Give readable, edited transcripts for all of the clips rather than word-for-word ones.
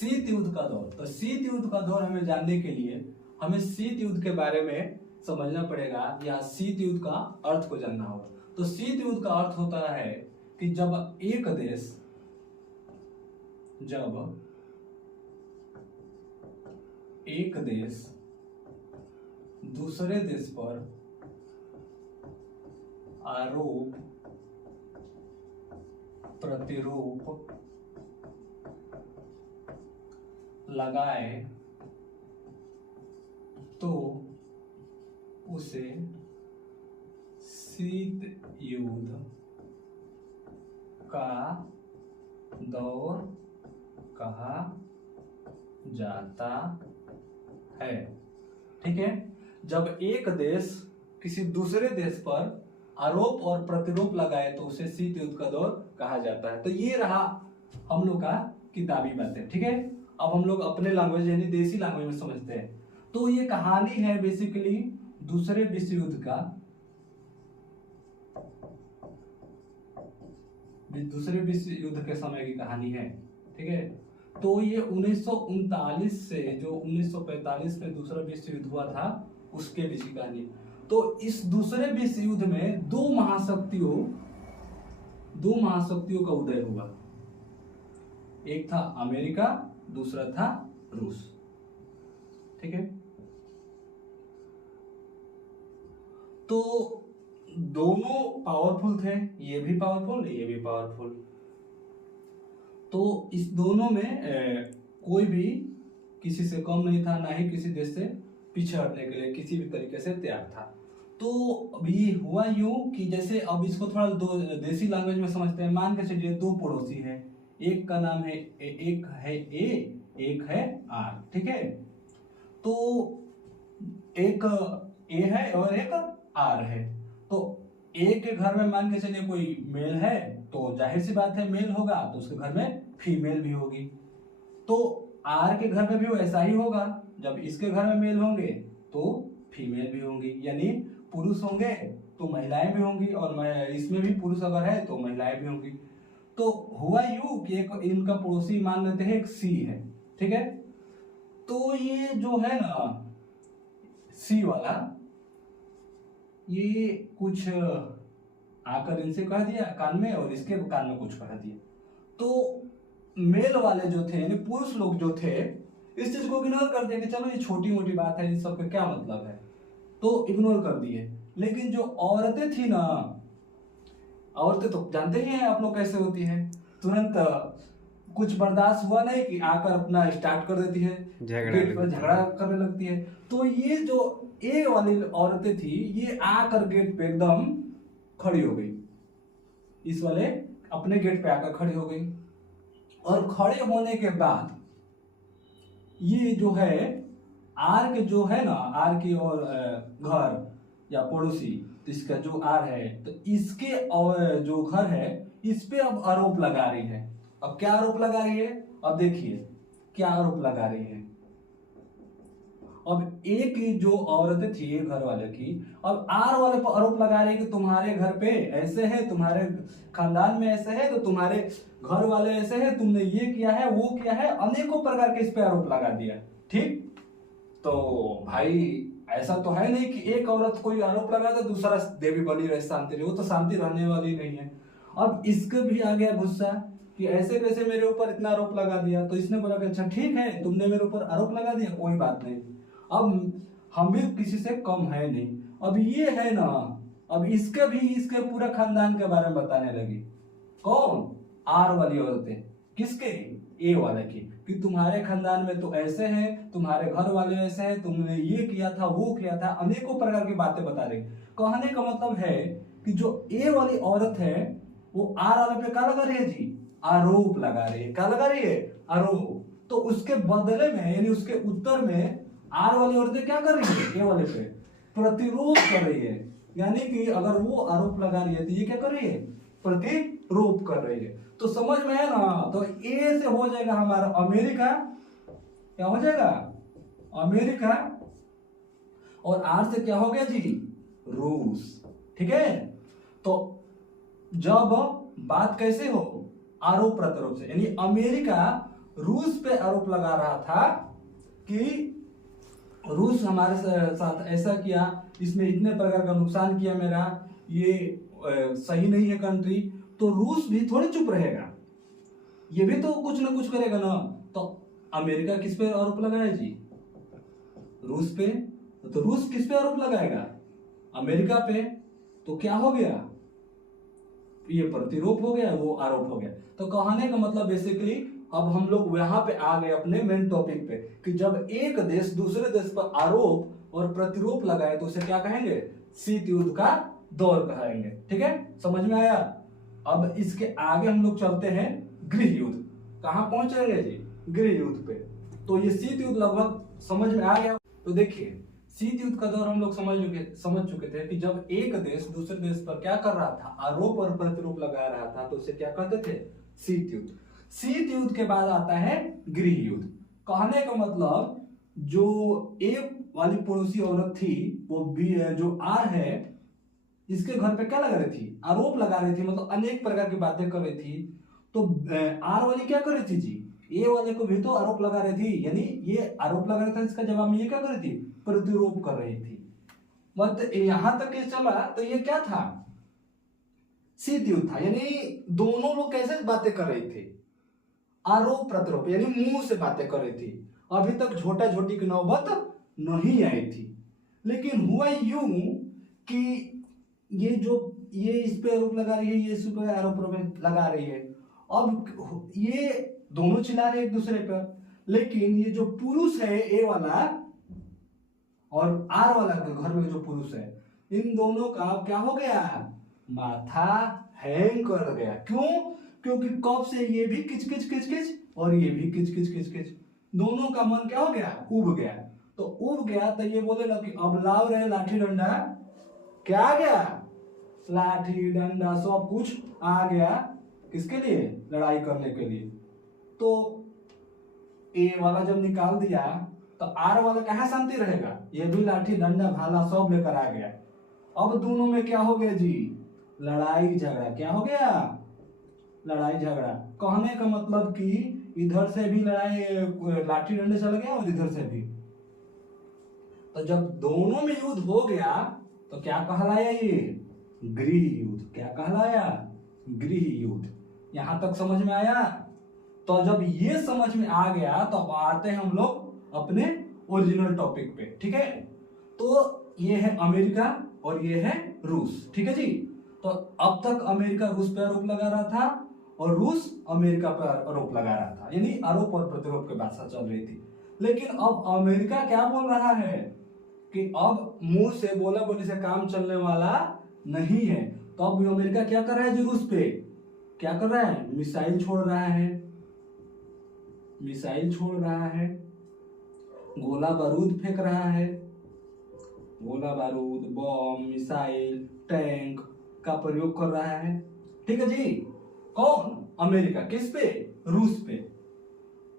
शीत युद्ध का दौर। तो शीत युद्ध का दौर हमें जानने के लिए हमें शीत युद्ध के बारे में समझना पड़ेगा या शीत युद्ध का अर्थ को जानना होगा। तो शीत युद्ध का अर्थ होता है कि जब एक देश दूसरे देश पर आरोप प्रतिरोप लगाए तो उसे शीत युद्ध का दौर कहा जाता है। ठीक है, जब एक देश किसी दूसरे देश पर आरोप और प्रतिरोप लगाए तो उसे शीत युद्ध का दौर कहा जाता है। तो ये रहा हम लोग का किताबी बातें। ठीक है, अब हम लोग अपने लैंग्वेज यानी देसी लैंग्वेज में समझते हैं। तो ये कहानी है बेसिकली दूसरे विश्व युद्ध का, दूसरे विश्व युद्ध के समय की कहानी है। ठीक है, तो ये 1939 से जो 1945 में दूसरा विश्व युद्ध हुआ था उसके बीच की कहानी। तो इस दूसरे विश्व युद्ध में दो महाशक्तियों का उदय हुआ। एक था अमेरिका, दूसरा था रूस। ठीक है, तो दोनों पावरफुल थे, ये भी पावरफुल ये भी पावरफुल। तो इस दोनों में कोई भी किसी से कम नहीं था, ना ही किसी देश से पीछे हटने के लिए किसी भी तरीके से तैयार था। तो अभी हुआ यूं कि जैसे अब इसको थोड़ा दो देसी लैंग्वेज में समझते हैं। मान के चलिए दो पड़ोसी हैं, एक का नाम है एक है ए, एक है आर। ठीक है, तो एक ए है और एक आर है। तो ए के घर में मान के चलिए कोई मेल है तो जाहिर सी बात है मेल होगा, तो उसके घर में फीमेल भी होगी। तो आर के घर में भी वैसा ही होगा, जब इसके घर में मेल होंगे तो फीमेल भी होंगी, यानी पुरुष होंगे तो महिलाएं भी होंगी, और इसमें भी पुरुष अगर है तो महिलाएं भी होंगी। तो हुआ यूं कि एक इनका पड़ोसी मान लेते हैं एक सी है। ठीक है, तो ये जो है ना सी वाला, ये कुछ आकर इनसे कह दिया कान में और इसके कान में कुछ कह दिया। तो मेल वाले जो थे यानी पुरुष लोग जो थे इस चीज को इग्नोर कर दिया कि चलो ये छोटी मोटी बात है, इस सब का क्या मतलब है, तो इग्नोर कर दिए। लेकिन जो औरतें थी ना, औरतें तो जानते ही हैं आप लोग कैसे होती है, तुरंत कुछ बर्दाश्त हुआ नहीं कि आकर अपना स्टार्ट कर देती है, गेट पर झगड़ा करने लगती है। तो ये जो ए वाली औरतें थी ये आकर गेट पे एकदम खड़ी हो गई, इस वाले अपने गेट पे आकर खड़ी हो गई। और खड़े होने के बाद ये जो है आर के जो है ना, आर की और घर या पड़ोसी, तो इसका जो आर है तो इसके और जो घर है इस पे अब आरोप लगा रही है। अब क्या आरोप लगा रही है, अब देखिए क्या आरोप लगा रही है। अब एक जो औरतें थी घर वाले की, अब आर वाले पर आरोप लगा रही है कि तुम्हारे घर पे ऐसे है, तुम्हारे खानदान में ऐसे है, तो तुम्हारे घर वाले ऐसे है, तुमने ये किया है वो किया है, अनेकों प्रकार के इस पे आरोप लगा दिया। ठीक, तो भाई ऐसा तो है नहीं कि एक औरत कोई आरोप लगा तो दूसरा देवी बनी रहे, शांति रहे, वो तो शांति रहने वाली नहीं है। अब इसके भी आ गया गुस्सा कि ऐसे कैसे मेरे ऊपर इतना आरोप लगा दिया। तो इसने बोला कि अच्छा ठीक है, तुमने मेरे ऊपर आरोप लगा दिया, कोई बात नहीं, अब हम भी किसी से कम है नहीं। अब ये है ना, अब इसके भी इसके पूरा खानदान के बारे में बताने लगी। कौन? आर वाली औरतें। किसके? ए वाले की, कि तुम्हारे खानदान में तो ऐसे है, तुम्हारे घर वाले ऐसे हैं, तुमने ये किया था वो किया था, अनेकों प्रकार की बातें बता रही। कहने का मतलब है कि जो ए वाली औरत है वो आर वाले पे क्या लगा रही है जी? आरोप लगा रही है। क्या लगा रही है? आरोप। तो उसके बदले में यानी उसके उत्तर में आर वाली औरतें क्या कर रही है? ए वाले पे प्रतिरोध कर रही है। यानी कि अगर वो आरोप लगा रही है तो ये क्या कर रही है? प्रतिरोध कर रही है। तो समझ में है ना? तो ए से हो जाएगा हमारा अमेरिका, क्या हो जाएगा? अमेरिका, और आर से क्या हो गया जी? रूस। ठीक है, तो जब बात कैसे हो? आरोप प्रत्यारोप से, यानी अमेरिका रूस पे आरोप लगा रहा था कि रूस हमारे साथ ऐसा किया, इसने इतने प्रकार का नुकसान किया मेरा, ये सही नहीं है कंट्री, तो रूस भी थोड़ी चुप रहेगा, ये भी तो कुछ ना कुछ करेगा ना। तो अमेरिका किस पे आरोप लगाए जी? रूस पे। तो रूस किस पे आरोप लगाएगा? अमेरिका पे। तो क्या हो गया? ये प्रतिरोप हो गया, वो आरोप हो गया। तो कहने का मतलब बेसिकली अब हम लोग यहाँ पे आ गए अपने मेन टॉपिक पे कि जब एक देश दूसरे देश पर आरोप और प्रतिरोप लगाए तो उसे क्या कहेंगे? शीत युद्ध का दौर कहेंगे। ठीक है, समझ में आया? अब इसके आगे हम लोग चलते हैं गृह युद्ध। कहाँ पहुंच रहे हैं जी? गृह युद्ध पे। तो ये शीत युद्ध लगभग समझ में आ गया। तो देखिए, शीत युद्ध का दौर हम लोग समझ चुके थे कि जब एक देश दूसरे देश पर क्या कर रहा था? आरोप और प्रतिरोप लगा रहा था, तो उसे क्या कहते थे? शीत युद्ध। शीत युद्ध के बाद आता है गृह युद्ध। कहने का मतलब जो ए वाली पड़ोसी औरत थी, वो बी जो आर है, इसके घर पे क्या लगा रही थी? आरोप लगा रही थी, मतलब अनेक प्रकार की बातें कर रही थी। तो आर वाली क्या कर रही थी जी? ए वाले को भी तो आरोप लगा रही थी, यानी ये आरोप लगा रहा था, इसका जवाब में ये क्या कर रही थी? प्रतिरोप कर रही थी। मतलब यहां तक ये चला तो ये क्या था? शीत युद्ध था। यानी दोनों लोग कैसे बातें कर रहे थे? आरोप प्रतिरोप, यानी मुंह से बातें कर रही थी। अभी तक झोटा झोटी की नौबत नहीं आई थी। लेकिन हुआ यूं कि ये इस पे आरोप लगा रही है, ये इस पे आरोप लगा रही है। अब ये दोनों चिल्ला रहे एक दूसरे पर, लेकिन ये जो पुरुष है ए वाला और आर वाला घर में जो पुरुष है, इन दोनों का क्या हो गया? माथा हैंग कर गया। क्यों? क्योंकि कब से ये भी किच किच किच किच और ये भी किच किच किच किच, दोनों का मन क्या हो गया? उब गया। तो उब गया तो ये बोले कि अब लाओ रहे लाठी डंडा। क्या आ गया? लाठी डंडा सब कुछ आ गया। किसके लिए? लड़ाई करने के लिए। तो ए वाला जब निकाल दिया तो आर वाला कहाँ शांति रहेगा? ये भी लाठी डंडा भाला सब लेकर आ गया। अब दोनों में क्या हो गया जी? लड़ाई झगड़ा। क्या हो गया? लड़ाई झगड़ा। कहने का मतलब कि इधर से भी लड़ाई, लाठी डंडे चल गया और इधर से भी। तो जब दोनों में युद्ध हो गया तो क्या कहलाया? ये गृह युद्ध। क्या कहलाया? गृह युद्ध। यहां तक समझ में आया? तो जब ये समझ में आ गया तो अब आते हैं हम लोग अपने ओरिजिनल टॉपिक पे। ठीक है, तो ये है अमेरिका और ये है रूस। ठीक है जी। तो अब तक अमेरिका रूस पे आरोप लगा रहा था और रूस अमेरिका पर आरोप लगा रहा था, यानी आरोप और प्रतिरोप की बात चल रही थी। लेकिन अब अमेरिका क्या बोल रहा है कि अब मुंह से बोला बोली से काम चलने वाला नहीं है। तो अब अमेरिका क्या कर रहा है जी? रूस पे क्या कर रहा है? मिसाइल छोड़ रहा है, मिसाइल छोड़ रहा है, गोला बारूद फेंक रहा है। गोला बारूद, बम, मिसाइल, टैंक का प्रयोग कर रहा है। ठीक है जी। कौन? अमेरिका। किस पे? रूस पे।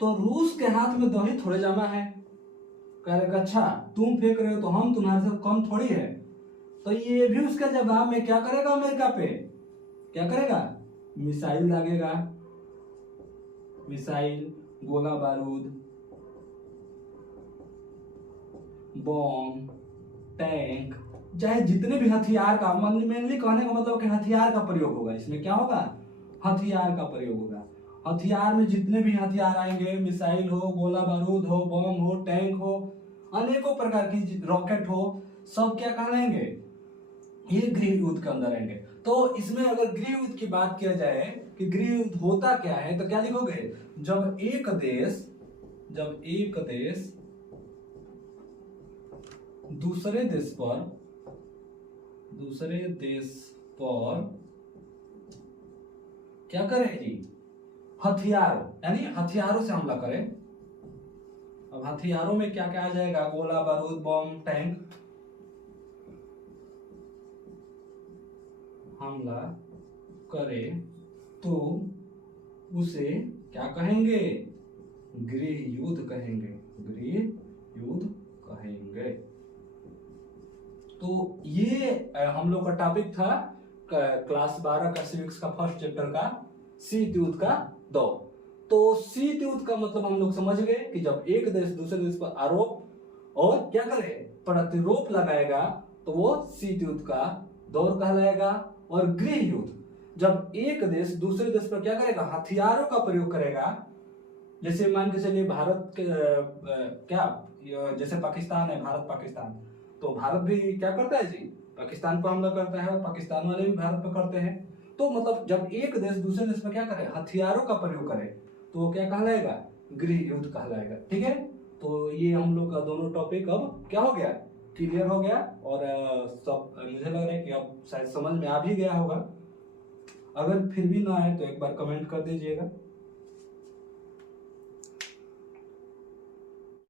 तो रूस के हाथ में दही थोड़े जमा है। कहेगा अच्छा तुम फेंक रहे हो तो हम तुम्हारे से कम थोड़ी है। तो ये भी उसका जवाब में क्या करेगा? अमेरिका पे क्या करेगा? मिसाइल लागेगा। मिसाइल, गोला बारूद, बम, टैंक, चाहे जितने भी हथियार का, मेनली कहने का मतलब कि हथियार का प्रयोग होगा। इसमें क्या होगा? हथियार का प्रयोग होगा। हथियार में जितने भी हथियार आएंगे, मिसाइल हो, गोला बारूद हो, बम हो, टैंक हो, अनेकों प्रकार की रॉकेट हो, सब क्या कहलाएंगे? ये गृह युद्ध के अंदर आएंगे। तो इसमें अगर गृह युद्ध की बात किया जाए कि गृह युद्ध होता क्या है, तो क्या लिखोगे? जब एक देश दूसरे देश पर क्या करेगी? हथियारों, यानी हथियारों से हमला करे। अब हथियारों में क्या क्या आ जाएगा? गोला बारूद, बम, टैंक। हमला करे तो उसे क्या कहेंगे? गृह युद्ध कहेंगे। गृह युद्ध कहेंगे। तो ये हम लोग का टॉपिक था क्लास 12 का सिविक्स का फर्स्ट चैप्टर का शीत युद्ध का दौर। तो शीत युद्ध का मतलब हम लोग समझ गए कि जब एक देश दूसरे देश पर आरोप और क्या करे, प्रतिरोप लगाएगा, तो वो शीत युद्ध का दौर कहलाएगा। और गृह युद्ध, जब एक देश दूसरे देश पर क्या करेगा, हथियारों का प्रयोग करेगा। जैसे मान के चलिए भारत के जैसे पाकिस्तान है, भारत पाकिस्तान, तो भारत भी क्या करता है जी, पाकिस्तान पर हमला करता है, और पाकिस्तान वाले भी भारत पर करते हैं। तो मतलब जब एक देश दूसरे देश में क्या करे, हथियारों का प्रयोग करे, तो वो क्या कहलाएगा, गृह युद्ध कहलाएगा। ठीक है, तो ये हम लोग का दोनों टॉपिक अब क्या हो गया, क्लियर हो गया। और सब मुझे लग रहा है कि अब शायद समझ में आ भी गया होगा। अगर फिर भी ना आए तो एक बार कमेंट कर दीजिएगा।